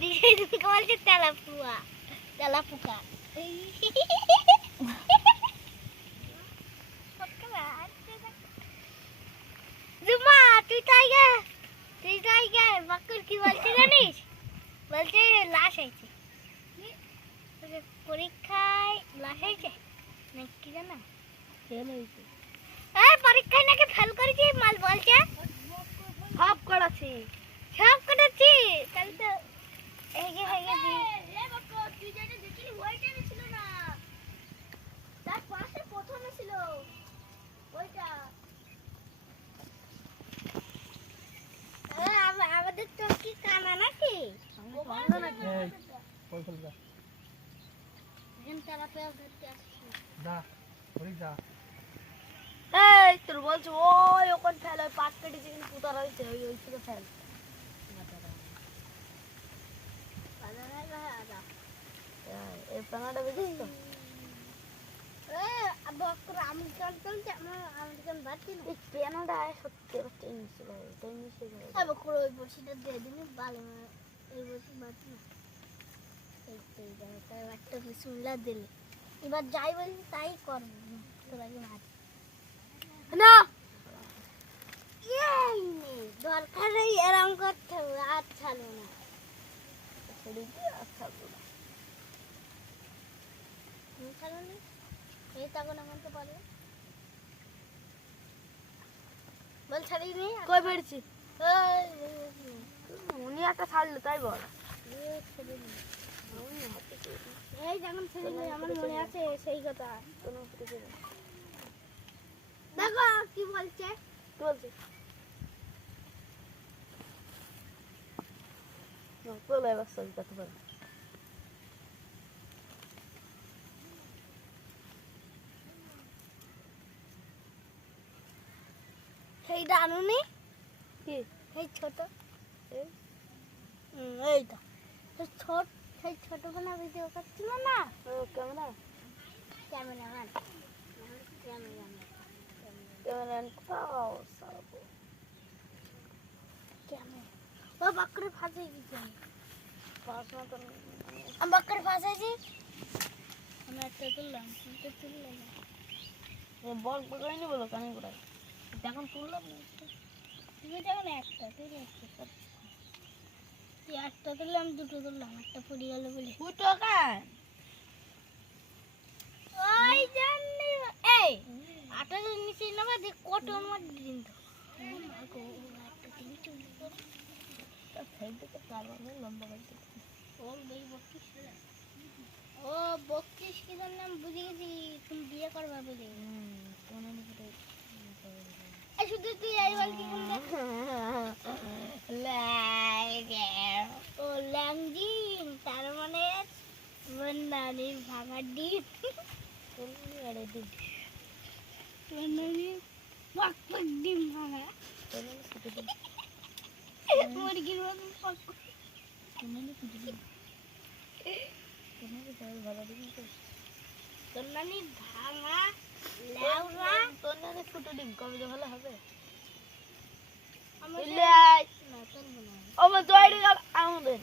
এদিকে বলছে তেলাপুয়া তেলাপুকা জুমা তুই তাই গে বাকুর কি বলছে জানিস বলছে লাশ আইছে পরীক্ষায় লাশ আইছে না কি জানা ফেল হয়েছে পরীক্ষায় নাকি ফেল করেছি মাল বলছে সব করেছি তাহলে তো হেগে তুই যেটা দেখিলি ওইটা ছিল না তার পাশে প্রথমে ছিল ওইটা আমাদের তো কি কানা নাকি তোর বলছো ওই ওখান ফেল ওই পাট কেটেছে কিন্তু পুতার হয়েছে ওই শুধু ফেল এই পানাটা বুঝিস তো এবার যাই বলি তাই করবো না দরকার এরম করতে হবে আর ছাড়বো না এই তখন আমাকে পারবে বল ছাড়িনি কই বেড়েছি উনি একটা ছাড়লো তাই বল এই যখন ছেড়ে আমার মনে আছে সেই কথা দেখো কি বলছে চলে এবার সবই কথা বল সেই দানুনি কি সেই ছোট এইটা সেই ছোটবেলা ভিডিও করছিল না ক্যামেরাম্যান ও বাকরে ফাঁসে গেছে আমি বাকরে ফাঁসাইছি আমি একটা তুললাম বল কোথায় বলো কানে কোথায় এখন তুললাম তুমি যখন একটা তুললাম দুটো তুললাম একটা পড়ে গেল বলে ওই জানি এই আটা নিচে নামা দেখ কত আমার দিন ও বকিস কি নাম বুঝে গেছি তুমি বিয়ে করবা বলে শুধু তুই এই বল কি ও ল্যাংজিন তার মানে নানির ভাঙা ডিম ডিম ভাঙা মুরগির মতন তোর নানির ভাঙা লেউরা তোর নানির ফুটো ডিম কবে ভালো হবে আমার দৌড়ে গেল আমাদের